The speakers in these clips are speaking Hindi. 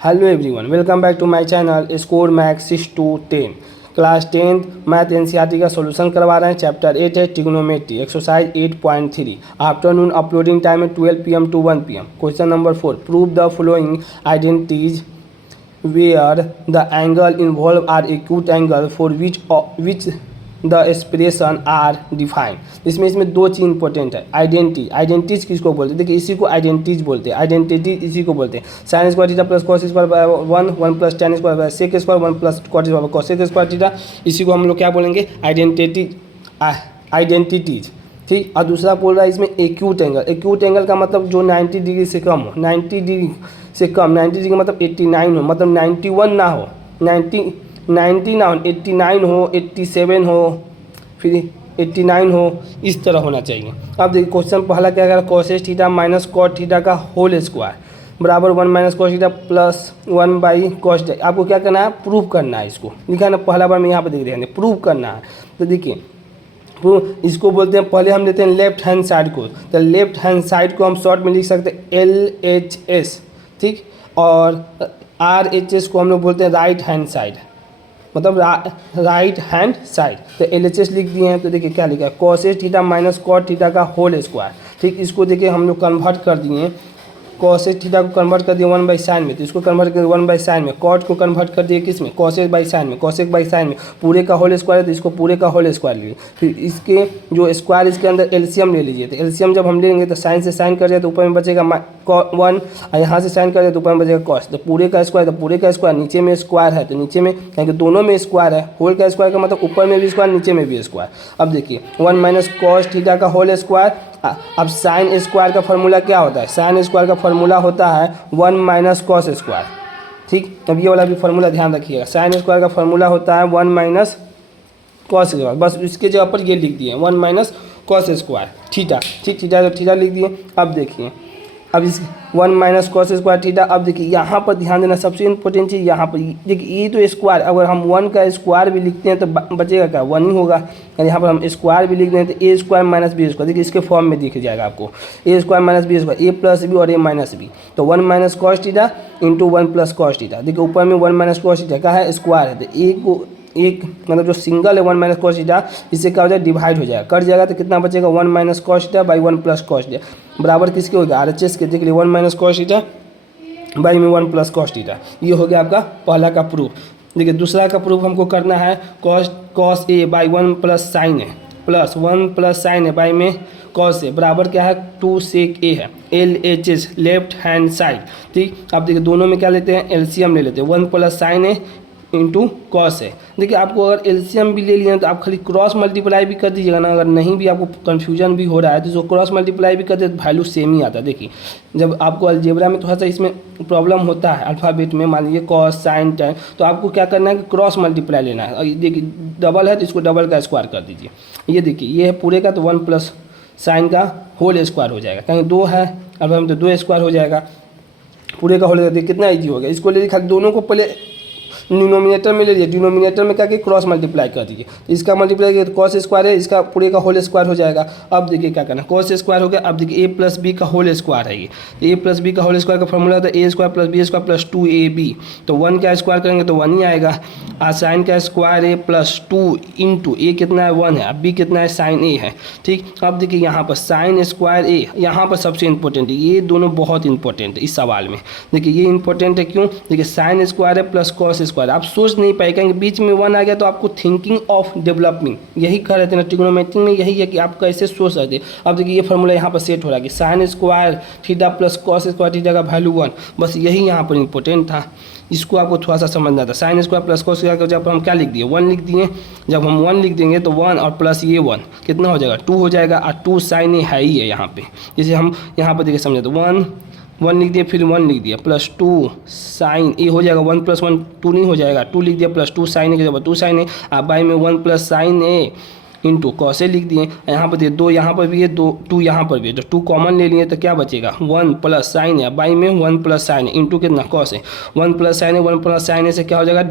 Hello everyone, welcome back to my channel score max 6 to 10 class 10 math NCERT का सॉल्यूशन करवा रहे हैं। चैप्टर 8 है trigonometry, exercise 8.3। Afternoon uploading time है 12 PM to 1 PM। Question number 4, prove the following identities where the angle involve are acute angle for which the expression are defined. इसमें दो चीज़ इंपॉर्टेंट है। आइडेंटिटीज किसको बोलते हैं? देखिए, इसी को आइडेंटिटीज बोलते हैं। आइडेंटिटी इसी को बोलते हैं। Sine square theta plus cos square by 1 plus tan square by sec square 1 plus cot square by cosec square theta. इसी को हम लोग क्या बोलेंगे? आइडेंटिटीज। ठीक। और दूसरा बोल रहा है इसमें एक्यूट एंगल। एक्यूट एंगल का मतलब जो 90 डिग्री से कम हो, 90 डिग्री से कम, 90 डिग्री मतलब 89 हो, मतलब 91 ना हो, 90 ना हो, 89 हो, 87 हो, फिर 89 हो, इस तरह होना चाहिए। अब देखिए क्वेश्चन पहला क्या करेगा? Cosec theta minus cot theta का होल स्क्वायर बराबर 1 minus cos theta plus 1 by cos theta. आपको क्या करना है? प्रूव करना है। इसको लिखा है ना, पहला बार में यहाँ पर देख रहे हैं, प्रूव करना है। तो देखिए इसको बोलते हैं, पहले हम लेते हैं लेफ्ट हैंड साइड को। तो लेफ्ट हैंड साइड को हम शॉर्ट में लिख सकते हैं LHS, ठीक। और RHS को हम लोग बोलते हैं राइट हैंड साइड, मतलब राइट हैंड साइड। तो LHS लिख दिए हैं। तो देखिए क्या लिखा है? Cosec theta minus cot theta का होल स्क्वायर, ठीक। इसको देखिए हम लोग कन्वर्ट कर दिए, कॉसेस थीटा को कन्वर्ट कर दिए 1 बाई साइन में, तो इसको कन्वर्ट कर 1 बाई साइन में। कॉट को कन्वर्ट कर दिए किस में? कॉसेक बाई साइन में। कॉसेक बाई साइन में पूरे का होल स्क्वायर है, तो इसको पूरे का होल स्क्वायर लीजिए। फिर इसके जो स्क्वायर, इसके अंदर एलसीएम ले लीजिए। तो एलसीएम जब हम ले लेंगे तो साइन से साइन कर जाए तो ऊपर में बचेगा 1, और यहाँ से साइन कर जाए तो ऊपर में बचेगा कॉस। तो पूरे का स्क्वायर, तो पूरे का स्क्वायर, नीचे में स्क्वायर है तो नीचे में, क्योंकि दोनों में स्क्वायर है। होल का स्क्वायर का मतलब ऊपर में भी स्क्वायर, नीचे में भी स्क्वायर। अब देखिए 1 माइनस कॉस थीटा का होल स्क्वायर। अब साइन स्क्वायर का फॉर्मूला क्या होता है? साइन स्क्वायर का फॉर्मूला होता है 1 माइनस कॉस स्क्वायर, ठीक। अब ये वाला भी फॉर्मूला ध्यान रखिएगा। साइन स्क्वायर का फॉर्मूला होता है 1 माइनस कॉस स्क्वायर, बस इसके जगह पर ये लिख दिए 1 माइनस कॉस स्क्वायर थीटा, ठीक। थीटा लिख दिए। अब देखिए, अब इस 1 माइनस कॉस स्क्वायर थीटा। अब देखिए यहाँ पर ध्यान देना, सबसे इंपॉर्टेंट चीज़ यहाँ पर देखिए, ये तो स्क्वायर, अगर हम 1 का स्क्वायर भी लिखते हैं तो बचेगा क्या? 1 ही होगा। यानी यहाँ पर हम स्क्वायर भी लिख दें तो ए स्क्वायर माइनस बी स्क्वायर, देखिए इसके फॉर्म में दिख जाएगा आपको, ए स्क्वायर माइनस बी स्क्वायर, ए प्लस बी और ए माइनस बी। तो 1 minus cos theta into 1 plus cos theta. देखिए ऊपर में 1 माइनस कॉस थीटा का है स्क्वायर है, तो एक मतलब जो सिंगल है 1 माइनस कॉस थीटा, इससे क्या हो जाएगा? डिवाइड हो जाएगा, कट जाएगा। तो कितना बचेगा? 1 minus cos theta by 1 plus cos theta बराबर किसके होगा? RHS के। देखिए 1 माइनस कॉस थीटा बाई में 1 प्लस कॉस थीटा। ये हो गया आपका पहला का प्रूफ। देखिए दूसरा का प्रूफ हमको करना है cos A by 1 plus sign A plus 1 plus sign A by में कॉस ए बराबर क्या है? 2 सेक ए है। LHS लेफ्ट हैंड साइड, ठीक। अब देखिए दोनों में क्या लेते हैं? एलसीएम ले लेते हैं। 1 प्लस साइन ए इंटू कॉस है। देखिए आपको अगर एलसीएम भी ले लिया तो आप खाली क्रॉस मल्टीप्लाई भी कर दीजिएगा ना, अगर नहीं भी आपको कन्फ्यूजन भी हो रहा है तो जो क्रॉस मल्टीप्लाई भी कर दे तो वैल्यू सेम ही आता है। देखिए जब आपको अलजेब्रा में थोड़ा सा इसमें प्रॉब्लम होता है अल्फ़ाबेट में, मान लीजिए कॉस साइन टैन, तो आपको क्या करना है कि क्रॉस मल्टीप्लाई लेना है। और देखिए डबल है तो इसको डबल का स्क्वायर कर दीजिए। ये देखिए ये है पूरे का, तो 1 प्लस साइन का होल स्क्वायर हो जाएगा, कहीं 2 है अब हम तो 2 स्क्वायर हो जाएगा। पूरे का होल देखिए कितना ईजी हो गया। इसको ले खाली दोनों को पहले डिनोमिनेटर में ले लीजिए, डिनोमिनेटर में क्या कि क्रॉस मल्टीप्लाई कर दीजिए। तो इसका मल्टीप्लाई किया तो कॉस स्क्वायर है, इसका पूरे का होल स्क्वायर हो जाएगा। अब देखिए क्या करना है, कॉस स्क्वायर हो गया। अब देखिए ए प्लस बी का होल स्क्वायर है ये, तो ए प्लस बी का होल स्क्वायर का फॉर्मूला होता है A square plus B square plus 2ab। तो 1 का स्क्वायर करेंगे तो 1 ही आएगा। और साइन का स्क्वायर ए प्लस 2 इंटू ए कितना है? 1 है। अब बी कितना है? साइन ए है, ठीक। अब देखिए यहाँ पर साइन स्क्वायर ए, यहाँ पर सबसे इंपॉर्टेंट है, ये दोनों बहुत इंपॉर्टेंट है इस सवाल में। देखिए ये इंपॉर्टेंट है क्यों? देखिए साइन स्क्वायर है प्लस कॉस स्क्वायर, आप सोच नहीं पाएगा कि बीच में 1 आ गया तो आपको थिंकिंग ऑफ डेवलपमिंग, यही कह रहे थे ना ट्रिग्नोमेट्री में, यही है कि आप कैसे सोच सकते। अब देखिए ये फॉर्मूला यहाँ पर सेट हो रहा है कि sign square theta plus cos square theta का वैल्यू 1, बस यही यहाँ पर इंपॉर्टेंट था। इसको आपको थोड़ा सा समझना था। Sine square plus cos square का जब हम क्या लिख दिए? 1 लिख दिए। जब हम 1 लिख देंगे तो 1 और प्लस ये 1 कितना हो जाएगा? 2 हो जाएगा। और 2 साइन ए है ही है यहाँ पे, जैसे हम यहाँ पर देखिए समझे तो 1 लिख दिया, फिर 1 लिख दिया प्लस 2 साइन ए हो जाएगा। 1 प्लस 1 2 नहीं हो जाएगा, 2 लिख दिया प्लस 2 साइन ए के जगह 2 साइन ए, आप बाई में 1 plus sign A into cos A लिख दिए। यहाँ पर दिए 2 यहाँ पर भी है, 2 यहाँ पर भी है, तो 2 कॉमन ले लिए तो क्या बचेगा? 1 प्लस साइन ए बाई में 1 प्लस साइन ए इंटू कितना? Cos A. 1 plus sign A 1 plus sign ए से क्या हो जाएगा?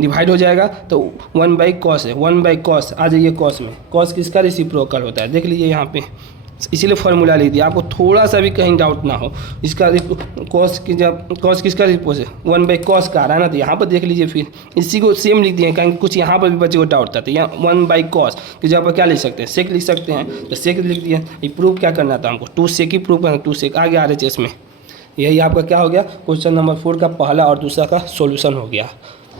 डिवाइड हो जाएगा, तो 1 बाई कॉस है, 1 बाई कॉस। आ जाइए कॉस में, कॉस किसका रेसिप्रोकल होता है? देख लीजिए यहाँ पे इसीलिए फार्मूला लिख दिया, आपको थोड़ा सा भी कहीं डाउट ना हो। इसका कॉस की जब कॉस किसका रिपोज है 1/cos का आ रहा है ना, तो यहाँ पर देख लीजिए फिर इसी को सेम लिख दिए, कहीं कुछ यहाँ पर भी बच्चे को डाउट था तो यहाँ 1/cos की जगह पर क्या लिख सकते हैं सेक लिख सकते हैं, तो सेक लिख दिया। ये प्रूफ क्या करना था हमको 2 सेक ही प्रूफ करना, 2 सेक आ गया RHS में। यही आपका क्या हो गया क्वेश्चन नंबर 4 का पहला और दूसरा का सॉल्यूशन हो गया।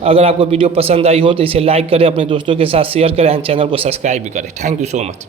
अगर आपको वीडियो पसंद आई हो तो इसे लाइक करें, अपने दोस्तों के साथ शेयर करें एंड चैनल को सब्सक्राइब भी करें। Thank you so much.